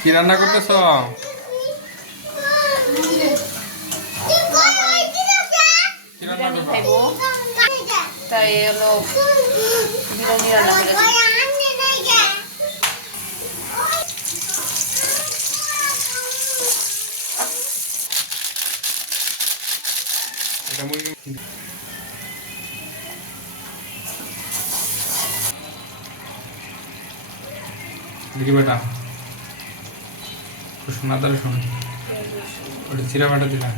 কি রান্না করতেছ কি রান্না বিরিয়ানি করছো খাইবো তাই হলো বিরিয়ানি রান্না করেছি এটা মুরগি দেখি বেটা রসুন আদা রসুন ওটা চিরা বাটা দিলাম।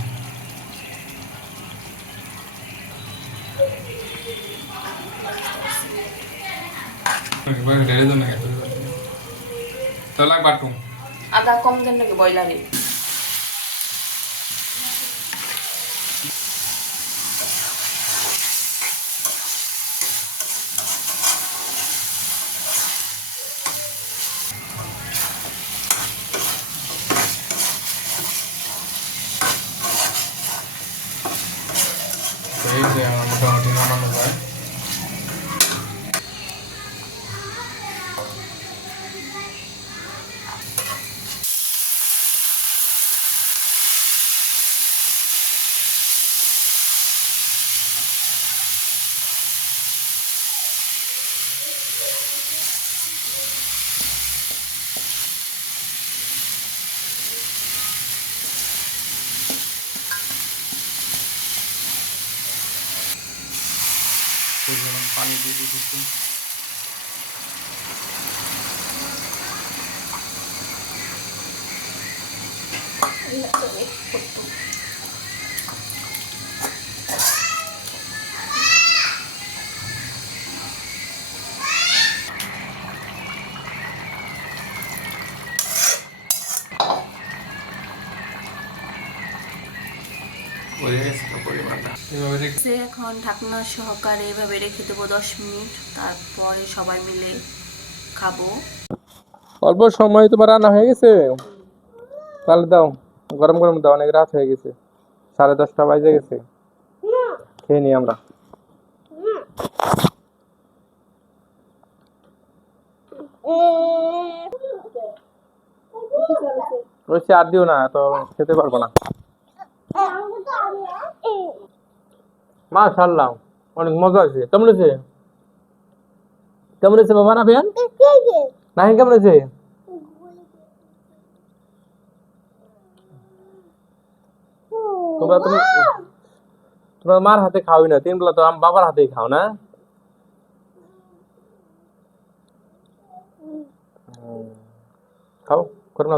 একবার ঢেলে দাও না তলাক বাটু আদা কম দেন নাকি, ব্রয়লারে? ചെയ്യണം നമുക്ക് അങ്ങോട്ട് তো গরম পানি দিয়ে দিচ্ছি গেছে এভাবে রেখে এখন ঢাকনা সহকারে এভাবে রেখে দেবো দশ মিনিট তারপরে সবাই মিলে খাব। অল্প সময় তোমার রান্না হয়ে গেছে? তাহলে দাও গরম গরম দাও অনেক রাত হয়ে গেছে। সাড়ে দশটা বাজে গেছে। খেয়ে নি আমরা। ওই আর দিও না তো খেতে পারব না। মা ছাড়লাম অনেক মজা হয়েছে। কেমন হয়েছে? কেমন হয়েছে বাবা না ফেন নাহি কেমন হয়েছে? তোমরা তুমি তোমরা মার হাতে খাওই না তিন বেলা তো আম বাবার হাতেই খাও না? খাও করে না